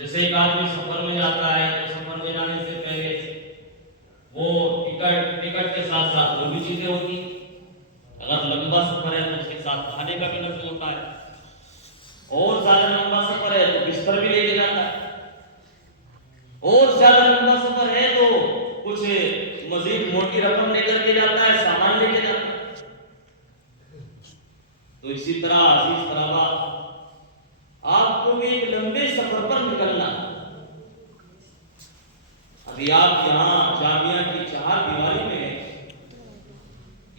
जैसे एक आदमी सफर में जाता है तो सफर में जाने से पहले वो टिकट के साथ साथ वो भी चीजें होती हैं। अगर लंबा सफर है तो उसके साथ खाने का भी लफ्ज होता है, और ज्यादा लंबा सफर है तो बिस्तर भी लेके जाता है, और ज्यादा लंबा सफर है तो कुछ मजीद मोटी रकम लेकर के जाता है, सामान लेके जाता है। तो इसी तरह अजीज तलबा, आपको भी एक लंबे सफर पर निकलना। अभी आप यहाँ जामिया की चार दीवारी में हैं,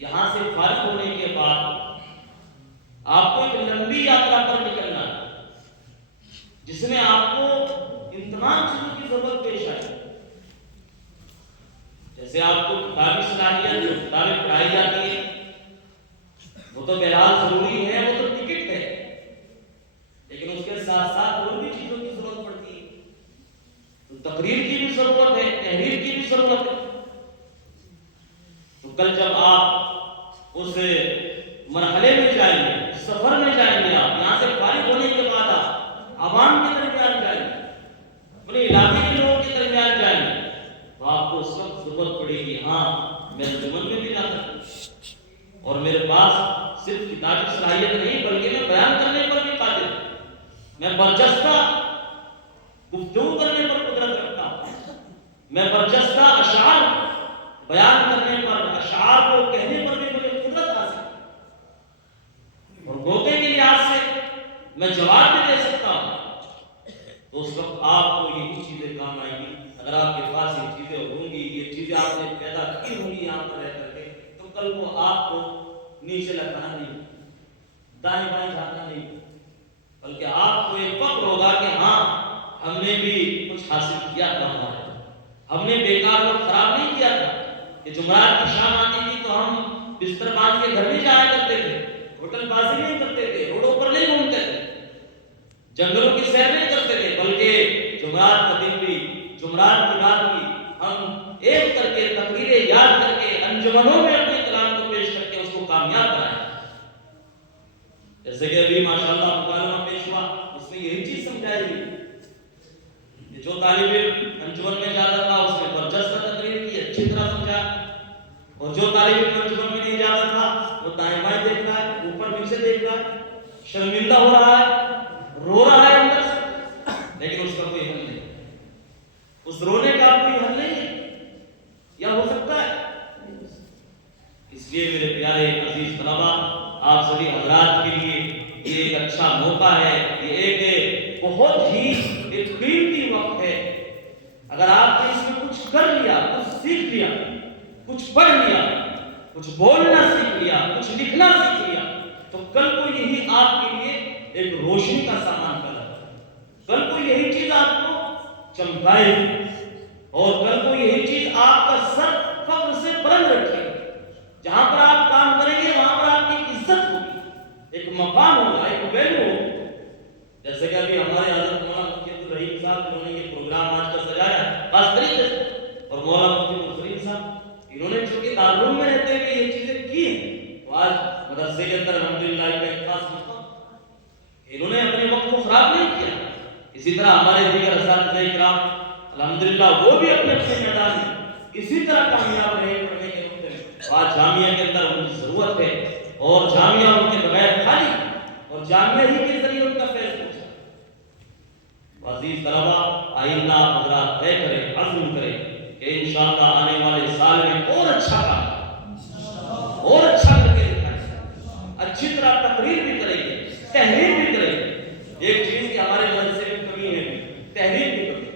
यहाँ से फारिग होने के बाद आपको एक लंबी यात्रा पर निकलना, जिसमें आपको इन तमाम चीजों की जरूरत पेश आए। जैसे आपको किताबी सलाहियत, जो किताबें पढ़ाई जाती है वो तो बहरहाल जरूरी है, वो तो टिकट है, लेकिन उसके साथ साथ और भी चीजों की जरूरत पड़ती है। तो तकरीर की भी जरूरत है, तहरीर की भी जरूरत है। तो कल जब आप उस मरहले में जाएंगे, सफर में जाएंगे, आप यहाँ से फारिग होने के बाद आप आवाम के दरमियान जाएंगे, अपने इलाके के लोगों के दरमियान जाएंगे, तो आपको उस वक्त जरूरत पड़ेगी, हाँ मैं जुम्मन में भी जाता हूँ और मेरे पास सिर्फ किताबी सलाहियत नहीं बल्कि मैं बयान करने पर भी कादिर हूं, मैं बरजस्ता गुफ्तगू करने पर कुदरत रखता हूं, मैं बरजस्ता अशार बयान करने पर, अशार को कहने पर भी मुझे कुदरत हासिल है, और मौके के लिहाज से मैं जवाब भी दे सकता हूं। तो उस वक्त आपको यही चीजें काम आएंगी। अगर आपके पास ये चीजें होंगी, ये चीजें आपने पैदा की होंगी यहाँ पर रह करके, तो कल को आपको नीचे लगाना नहीं, दाएं बाएं झाँकना नहीं, बल्कि आपको एक फक्र होगा कि हाँ हमने भी कुछ हासिल किया था, हमने बेकार और खराब नहीं किया था। कि जुमरात की शाम आती थी तो हम बिस्तर बांध के घर में जाया करते थे, होटलबाजी नहीं करते थे, रोडों पर नहीं घूमते थे, जंगलों की सैर नहीं करते थे, बल्कि जुमरात का दिन भी, जुमरात की रात भी हम एक करके तकरीरें याद करके अंजुमनों में अपने कलाम को पेश करके उसको कामयाब बनाए। जैसे कि अभी माशाअल्लाह मुकालमा पेश हुआ, उसमें यही चीज समझाई गई। जो तालिब इल्म अंजुमन में जाता था उसने बरजस्ता तकरीर की, अच्छी तरह समझा, और जो तालिब इल्म अंजुमन में नहीं जाता था वो दाएं बाएं देख रहा है, ऊपर नीचे देख रहा है, शर्मिंदा हो रहा है, रो रहा है अंदर से, लेकिन उसका कोई हल नहीं, उस रोने का कोई हल नहीं है, या हो सकता है। इसलिए मेरे प्यारे अजीज तलबा, आप सभी हजरात के लिए ये एक अच्छा मौका है, ये एक बहुत ही एक कीमती वक्त है। अगर आपने इसमें कुछ कर लिया, कुछ सीख लिया, कुछ पढ़ लिया, कुछ बोलना सीख लिया, कुछ लिखना सीख लिया, तो कल को यही आपके लिए एक रोशनी का सामान पैदा करेगा, कल को यही चीज आपको चमकाएगी, और कल को यही चीज आपका सर फख्र से बुलंद रखेगी। जहां पर आप काम करेंगे वहां पर आपकी एक इज्जत होगी, एक मकाम होगा, एक वैल्यू होगी। जैसे कि अभी हमारे हज़रत मौलाना मुफ्ती अब्दुल रहीम साहब जिन्होंने ये प्रोग्राम आज का सजाया खास तरीके से, और मौलाना मुफ्ती मुसरीन साहब इन्होंने चूंकि दारुल में रहते हुए ये चीजें की हैं, तो आज मदरसे के अंदर अल्हम्दुलिल्लाह का एक खास मकाम, इन्होंने अपने वक्त को खराब नहीं किया। इसी तरह हमारे दीगर असातिज़ा इकराम अल्हम्दुलिल्लाह वो भी अपने अपने मैदान में इसी तरह कामयाब रहे पढ़ने के वक्त में। आज जामिया के अंदर उनकी जरूरत है, और जामिया उनके बगैर खाली, और जामिया ही के जरिए उनका फैज़ पहुंचा। अजीज तलबा, आइंदा आप हज़रात तय करें, अज़्म करें कि इंशाअल्लाह आने वाले साल में और अच्छा काम, और अच्छा करके दिखाएंगे, अच्छी तरह तकरीर भी करेंगे, तहरीर भी करेंगे। एक चीज की हमारे मदरसे में कमी है, तहरीर की कमी।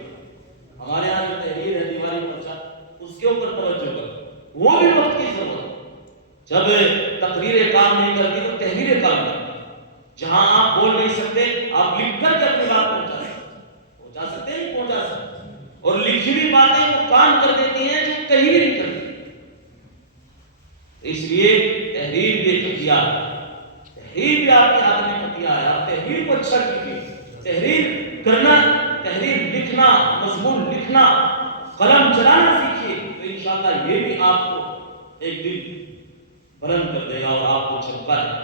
हमारे यहाँ जो तहरीर है दीवारी पर्चा, उसके ऊपर तवज्जो करो, वो भी वक्त की जरूरत है। जब तकरीरें काम नहीं करती तो तहरीरें काम करती। जहां आप बोल नहीं सकते, आप लिख कर के अपनी बात पहुंचा सकते हैं, पहुंचा सकते, और लिखी हुई बातें वो काम कर देती हैं जो कहीं भी नहीं करती। इसलिए तहरीर भी एक हथियार है, तहरीर भी आपके हाथ में हथियार है। आप तहरीर को अच्छा कीजिए, तहरीर करना, तहरीर लिखना, मजमून लिखना, कलम चलाना सीखिए, तो इंशाअल्लाह ये भी आपको एक दिन बुलंद कर देगा और आपको चमका देगा।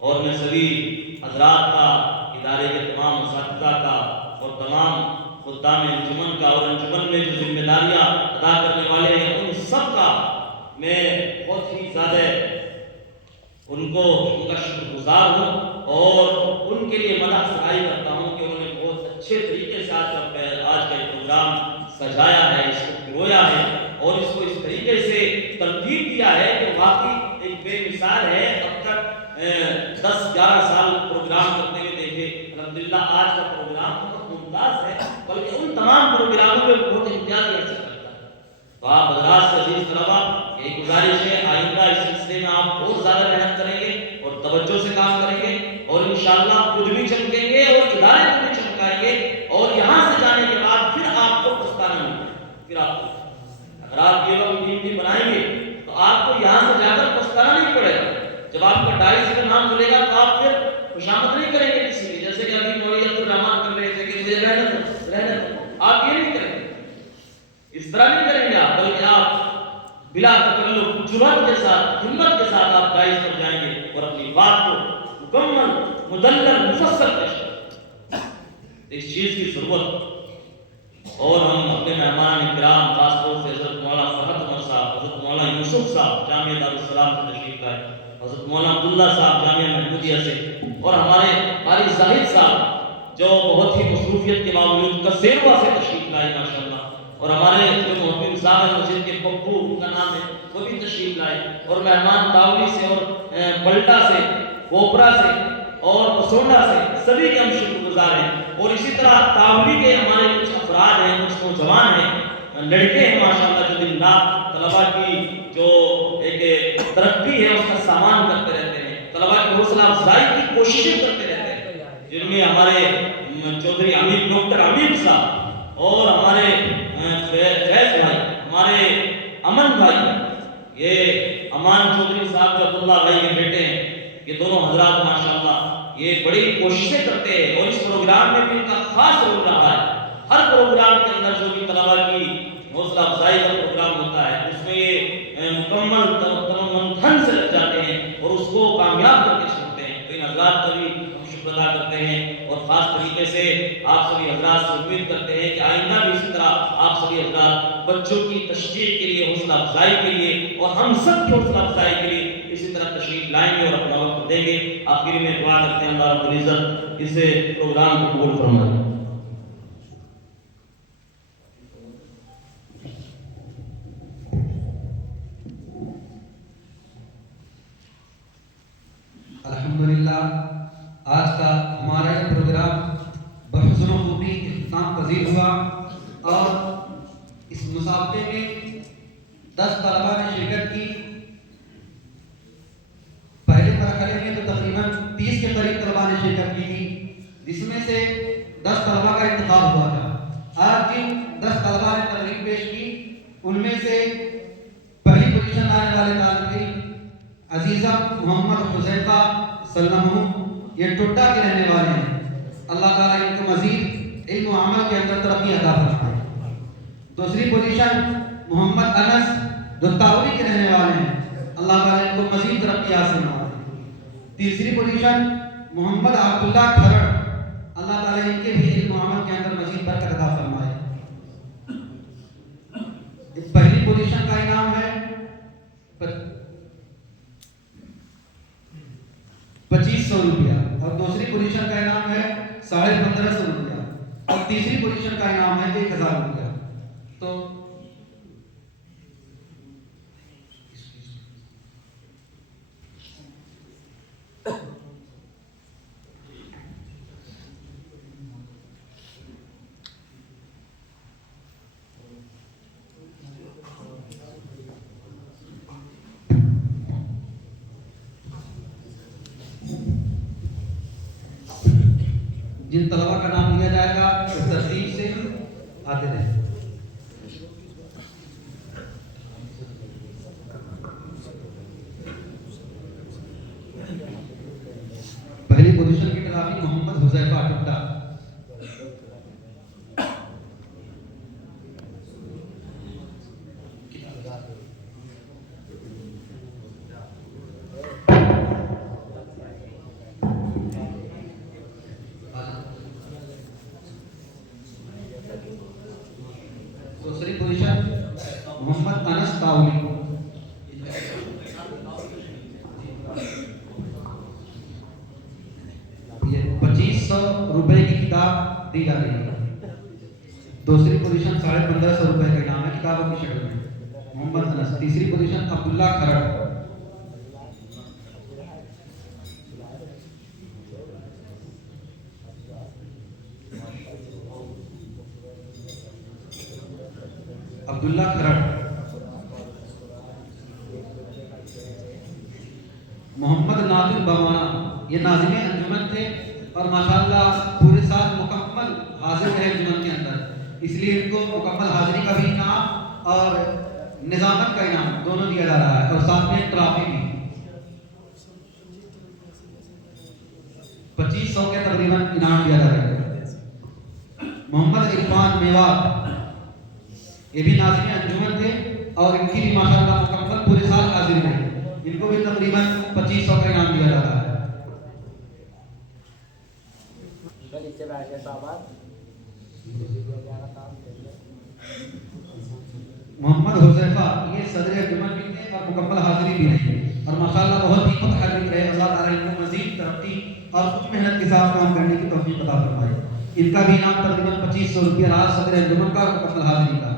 और मैं सभी हजरात का, इदारे के तमाम असातिज़ा का और तमाम खुद्दाम अंजुमन का और अंजुमन में जो जिम्मेदारियां अदा करने वाले हैं उन सब का मैं बहुत ही ज़्यादा उनका शुक्रगुजार हूँ और उनके लिए मदद सराई करता हूँ कि उन्होंने बहुत अच्छे तरीके से आज का ये प्रोग्राम सजाया है, इसको पिरोया है और इसको इस तरीके से तरतीब दिया है कि वाकई एक बेमिसाल है। अब तक 10-11 साल प्रोग्राम करते हुए देखे, अल्हम्दुलिल्लाह आज का प्रोग्राम तो मुमताज है, बल्कि उन तमाम प्रोग्रामों में बहुत इम्तियाजी असर करता है। तो आप हज़रात से अजीज तलबा एक गुजारिश है, आइंदा इस सिलसिले में आप बहुत ज़्यादा मेहनत करेंगे और तवज्जो से काम करेंगे और इंशाअल्लाह खुद भी चमकेंगे और इदारे को भी चमकाएंगे और यहाँ से जाने के बाद फिर आपको पछताना नहीं है। फिर आपको अगर आप ये लोग टीम बनाएंगे तो आपको यहाँ से जाकर पछताना नहीं पड़ेगा। जब आपका डायरी में नाम मिलेगा तो आप फिर खुशामद नहीं करेंगे किसी की, जैसे कि अभी मौलवी अब्दुल रहमान कर रहे थे कि मुझे रहने दो, आप ये नहीं करेंगे, इस तरह नहीं करेंगे आप, बल्कि आप बिला तकल्लुफ जुर्रत के साथ हिम्मत के साथ आप दाइश पर जाएंगे और अपनी बात को मुकम्मल मुदल्लल मुफस्सल पेश करेंगे। इस चीज की जरूरत और हम अपने मेहमान इकराम खास तौर से हज़रत मौलाना फरहत उमर साहब, हज़रत मौलाना यूसुफ साहब जामिया दारुल सलाम से तशरीफ लाए, हज़रत मौलाना अब्दुल्ला साहब जामिया महमूदिया से और हमारे कारी जाहिद साहब जो बहुत ही मसरूफियत के बावजूद कसेरवा से तशरीफ लाए माशाअल्लाह, और हमारे जो मोहम्मद साहब मस्जिद के पप्पू उनका नाम है वो भी तशरीफ लाए, और मेहमान तावली से और पलटा से कोपरा से और पसोंडा से सभी के हम शुक्रगुजार हैं। और इसी तरह तावली के हमारे कुछ अफराद हैं, कुछ नौजवान हैं, लड़के हैं माशाअल्लाह जो दिन रात तलबा की जो एक तरक्की है उसका सामान करते रहते हैं, तलबा की हौसला अफजाई की कोशिशें करते रहते हैं, जिनमें हमारे चौधरी अमीर डॉक्टर अमीर साहब और हमारे फैज भाई, हमारे अमन भाई, ये अमान चौधरी साहब जो अब्दुल्ला भाई के बेटे हैं, ये दोनों हजरात माशाअल्लाह ये बड़ी कोशिशें करते हैं और इस प्रोग्राम में भी इनका खास रोल रहा है। हर प्रोग्राम के अंदर जो भी तलबा की हौसला अफजाई का प्रोग्राम होता है उसमें ये मुकम्मल धन से लग जाते हैं और उसको कामयाब करके छोड़ते हैं। तो इन हजरात का भी हम शुक्र अदा करते हैं और खास तरीके से आप सभी हजरात से उम्मीद करते हैं कि आइंदा भी इसी तरह आप सभी हजरात बच्चों की तशजीह के लिए, हौसला अफजाई के लिए और हम सब की हौसला अफजाई के लिए इसी तरह तशरीफ लाएंगे और अपना वक्त देंगे। आखिर में दुआ करते हैं अल्लाह रब्बुल इज्जत इस प्रोग्राम को कबूल फरमाए। अल्हम्दुलिल्लाह आज का हमारा ये प्रोग्राम बहज़ुर खूबी इख्तिताम पजीर हुआ और इस मुसाबके में 10 तलबा ने शिरकत की। पहले मरहले में तो तकरीबन 30 के करीब तलबा ने शिरकत की थी, जिसमें से 10 तलबा का इंतखाब हुआ था। आज जिन 10 तलबा ने तकरीर पेश की उनमें से पहली पोजीशन लाने वाले तालिब इल्म अजीजा मोहम्मद हुज़ैफा सल्लमहु ये टोटा के रहने वाले हैं। अल्लाह ताला इनको मजीद इल्म व अमल के अंदर तरक्की अता फरमाए। दूसरी पोजीशन मोहम्मद अनस जो तावली के रहने वाले हैं, अल्लाह ताला इनको मजीद तरक्की हासिल फरमाए। तीसरी पोजीशन मोहम्मद अब्दुल्ला खरड़, अल्लाह ताला इनके भी इल्म व अमल के अंदर मजीद बरकत अता फरमाए। पहली पोजीशन का इनाम है 2500 रुपया और दूसरी पोजीशन का इनाम है 1550 रुपया और तीसरी पोजीशन का इनाम है 1000 रुपया। तो जिन तलबा का नाम लिया जाएगा उस तरतीब से आते रहें। पहली पोजीशन की ट्रॉफी मोहम्मद हुज़ैफा टुट्टा। रुपए की किताब दी जा रही है। दूसरी पोजीशन 1550 रुपए का इनाम है किताबों की शक्ल में, मोहम्मद अनस। तीसरी पोजीशन अब्दुल्ला खरड़। अब्दुल्ला खरड़। मोहम्मद नादिर बवाना, ये नाज़िम अंजुमन थे और माशाअल्लाह पूरे साल मुकम्मल हाजिर रहे अंजुमन के अंदर, इसलिए इनको मुकम्मल हाजिरी का भी इनाम और निजामत का इनाम दोनों दिया जा रहा है और साथ में ट्रॉफी भी 2500 के तकरीबन इनाम दिया जा रहा है। मोहम्मद इरफान मेवात, ये भी नाज़िम अंजुमन थे और इनकी भी माशाअल्लाह मुकम्मल पूरे साल हाजिर रहे, इनको भी तकरीबन 2500 का इनाम दिया जाता है। मोहम्मद हुज़ैफा, ये सदर अंजुमन भी थे और मुकम्मल हाजिरी भी रहे और माशाअल्लाह बहुत ही मुतहर्रिक रहे। अल्लाह ताला इनको मज़ीद तरक्की और खूब मेहनत के साथ काम करने की तौफीक अता फरमाए। इनका भी इनाम तकरीबन 2500 रुपया रहा सदर अंजुमन का और मुकम्मल हाजिरी का।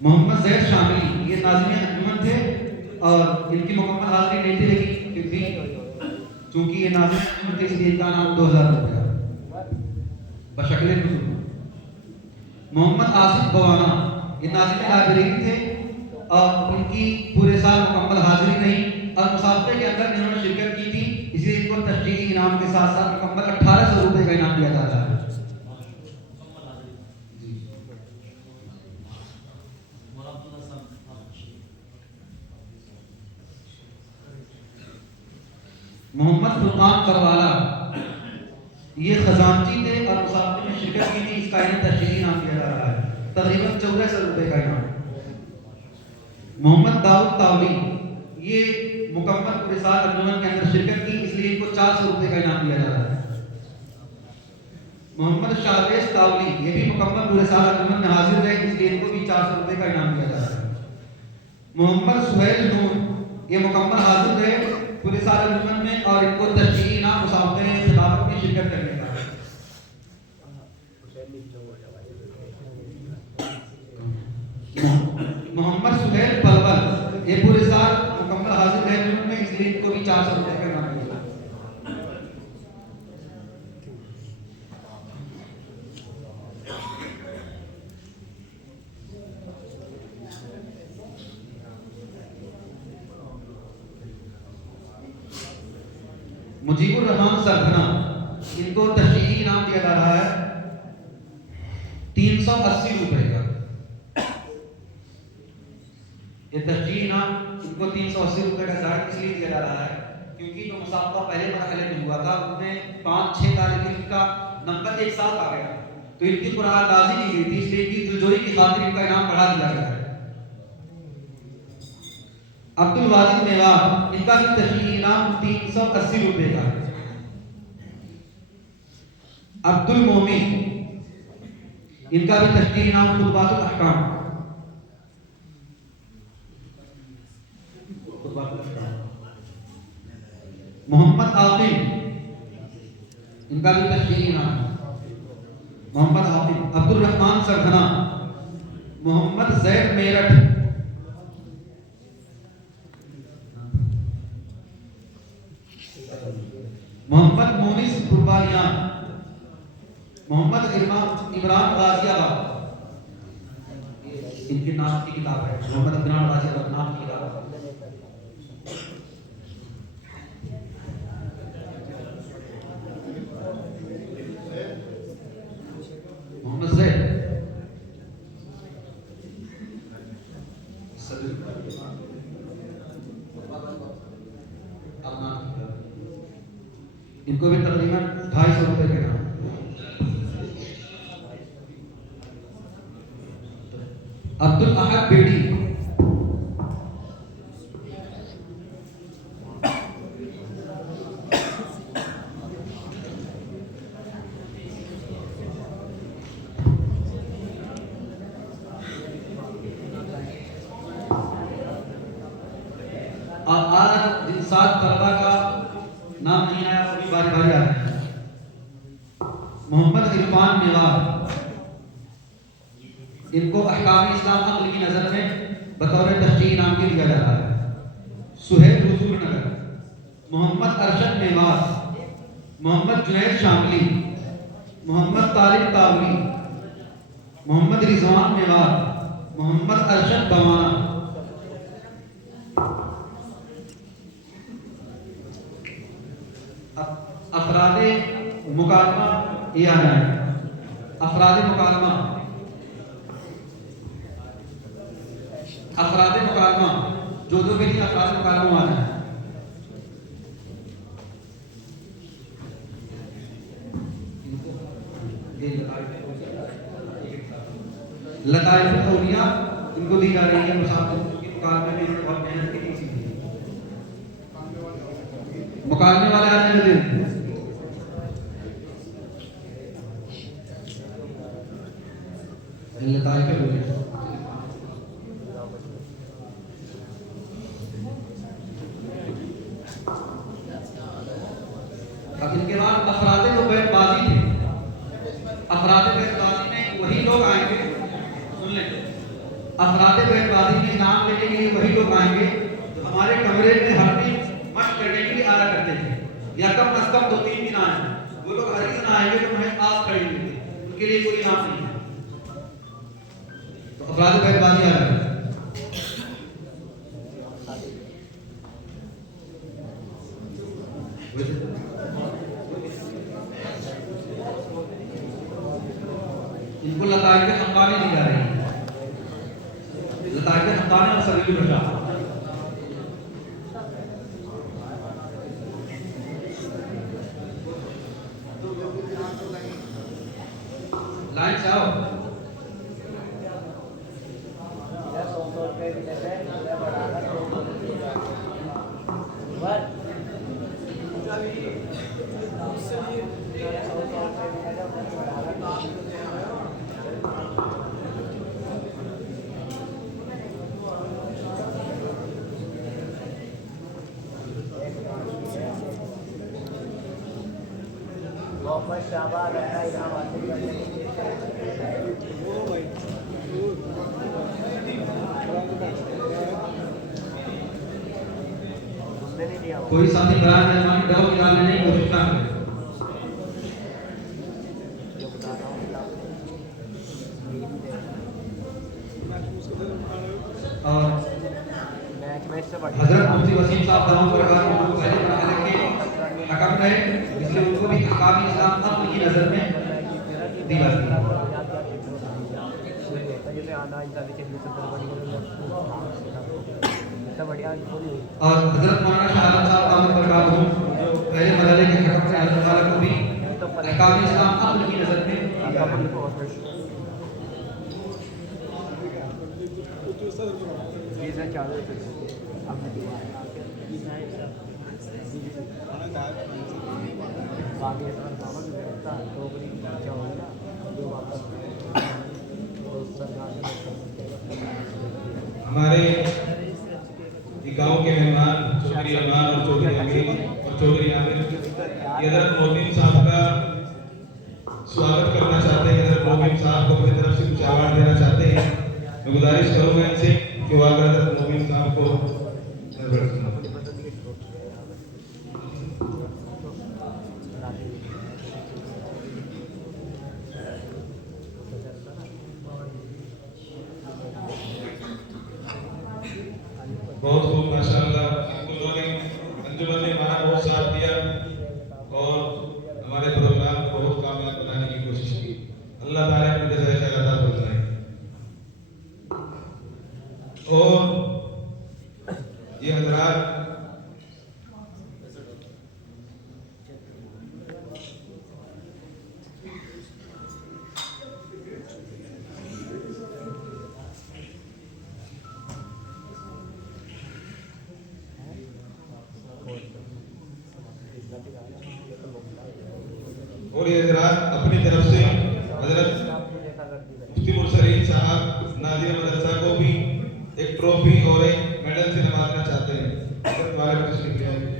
मोहम्मद ज़ैद शामिली, ये नाज़िम अंजुमन थे और इनकी मुकम्मल हाजिरी नहीं थी, लेकिन फिर भी चूंकि ये नाज़िम अंजुमन थे इसलिए इनका नाम 2000 रुपया बशक्ल नुज़ूल। मोहम्मद आसिफ बवाना, ये नाज़िम लाइब्रेरी थे और उनकी पूरे साल मुकम्मल हाजिरी रही और मुसाफिर के अंदर इन्होंने शिरकत की थी, इसलिए इनको तशजीई इनाम के साथ साथ मुकम्मल 1800 रुपये का इनाम दिया जाता है। मोहम्मद फुरकान करवाला, ये खजानची थे और मुसाफिर में शिरकत की थी, इसका इन्हें तशरीही इनाम दिया जा रहा है तकरीबन 1400 रुपये का इनाम। मोहम्मद दाऊद तावली, ये मुकम्मल पूरे साल अंजुमन के अंदर शिरकत की, इसलिए इनको 400 रुपये का इनाम दिया जा रहा है। मोहम्मद शाहवेज तावली, ये भी मुकम्मल पूरे साल अंजुमन में हाजिर रहे, इसलिए इनको भी 400 रुपये का इनाम दिया जा रहा है। मोहम्मद सुहैल नूर, ये मुकम्मल हाजिर रहे पूरे साल अंजुमन में और इनको तशरीही इनाम मुसाफिर खिताबत में शिरकत करने का। मोहम्मद सुहैल पलवल, ये पूरे साल मुकम्मल हाजिर रहे अंजुमन में, इसलिए इनको भी 400 रुपये का इनाम मिला। मुजीबुर रहमान सरगना, इनको तशरीही इनाम दिया जा रहा है 380 रुपये का। ये तशरीही इनाम इनको 380 रुपये का जायद इसलिए दिया जा रहा है क्योंकि जो मुसाफा पहले मरहले में हुआ था उसमें 5-6 तालिब इल्म का नंबर एक साथ आ गया, तो इनकी कुरानदाजी की गई थी, इसलिए इनकी दिलजोई की खातिर इनका इनाम बढ़ा दिया गया है। अब्दुल वाजिद मेवात, इनका भी तशरीही इनाम 380 रुपये का है। अब्दुल मोमिन, इनका भी तशरीही इनाम खुतबातुल अहकाम। मोहम्मद आकिब, इनका भी तशरीही इनाम। मोहम्मद आकिब। अब्दुल रहमान सरगना, मोहम्मद जैद मेरठ, मोहम्मद मोनिस कुर्बानियान, मोहम्मद इमरान गाजियाबाद, इनके नाम की किताब है, मोहम्मद इमरान गाजियाबाद नाम की किताब है। मोहम्मद जैद, इनको भी तकरीबन 250 रुपये का इनाम। अब्दुल अहद बेडी, आज जिन 7 तलबा का नाम नहीं आया अभी बारी बारी आ रहे हैं। मोहम्मद इरफान मेवात, इनको अहकाम इस्लाम अक्ल की नज़र में बतौर तशजीह नाम के दिया जाता है। सुहेल हुजूर नगर, मोहम्मद अरशद मेवात, मोहम्मद जुनैद शामली, मोहम्मद तालिब तावली, मोहम्मद रिजवान मेवात, मोहम्मद अरशद बवाना। अफरादे मुकालमा ये आ जाए, अफरादे मुकालमा, अफरादे मुकालमा जो भी नहीं अफरादे मुकालमा आ जाए। लताइफ औलिया इनको दी जा रही है मुसाफिर के मुकालमे में, इन्होंने बहुत मेहनत की थी। मुकालमे वाले आ जाए दिन लताइफ औलिया। अब इनके बाद अफरादे जो बैतबाजी थे, अफरादे बैतबाजी में वही लोग आएंगे, सुन लें, अफरादे बैतबाजी में नाम लेने के लिए वही लोग आएंगे जो हमारे कमरे में हर दिन मशक करने के लिए आया करते थे, या कम अज कम 2-3 दिन आए। वो लोग हर दिन आएंगे तो हमें आस खड़ी हुई थी, उनके लिए कोई नाम नहीं है। तो अफरादे बैतबाजी आ रहे हैं। इनको लताइफ हक्कानी दी जा रही है, लताइफ हक्कानी और सलील बशा। लाइन से आओ। कोई साथी बयान मेहरबानी डबल निकालने की कोशिश ना करे। और हजरत मुफ्ती वसीम साहब दाऊं बरकात उनको पहले मरहले के हकम रहे, इसलिए उनको भी अहकाम इस्लाम अक्ल की नज़र में दी जाती है। और हजरत मौलाना शाह आलम साहब दाऊं बरकात जो पहले मरहले के हकम रहे, अल्लाह ताला को भी अहकाम इस्लाम अक्ल की नज़र में दी जाती हमारे गांव के मेहमान चौधरी अमान और चौधरी अमीर और चौधरी आमिर हजरत मोहसिन साहब का स्वागत करना चाहते हैं। हजरत मोहसिन साहब को अपनी तरफ से कुछ अवार्ड देना चाहते हैं। मैं गुजारिश करूंगा इनसे कि वो आकर हजरत मोहसिन साहब को बहुत खूब माशाअल्लाह, उन्होंने अंजुमन ने हमारा बहुत साथ दिया और हमारे प्रोग्राम को बहुत कामयाब बनाने की कोशिश की। अल्लाह ताला ने मुझे जैसा अता फरमाए। और ये हजरात और ये हजरात अपनी तरफ से हजरत मुफ्ती मुरसलीन साहब नाज़िर मदरसा को भी एक ट्रॉफी और एक मेडल से नवाजना चाहते हैं। हजरत वाले तशरीफ ले आइए।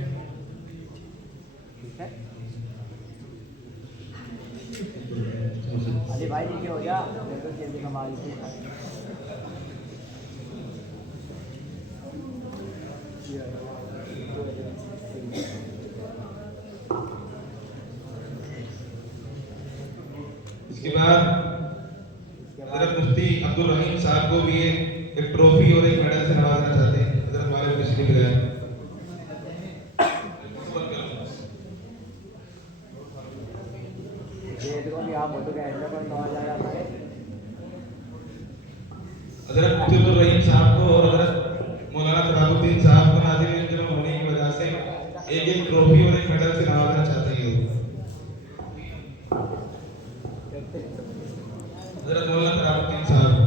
भाई नीचे हो जा तो जल्दी कमा लीजिए। इसके बाद हजरत मुफ्ती अब्दुल रहीम साहब को भी एक ट्रॉफी और एक मेडल से नवाजना चाहते हैं। हजरत वाले तशरीफ ले आए। गेट को भी आप फोटो कैमरा पर नवाजा जाता है। हजरत मुफ्ती अब्दुल रहीम साहब को और हजरत मौलाना फरागुद्दीन साहब को नाज़रीन इकराम होने की वजह से एक ट्रॉफी और एक मेडल से नवाजना चाहते हैं। हजरत मौलाना फरागुद्दीन साहब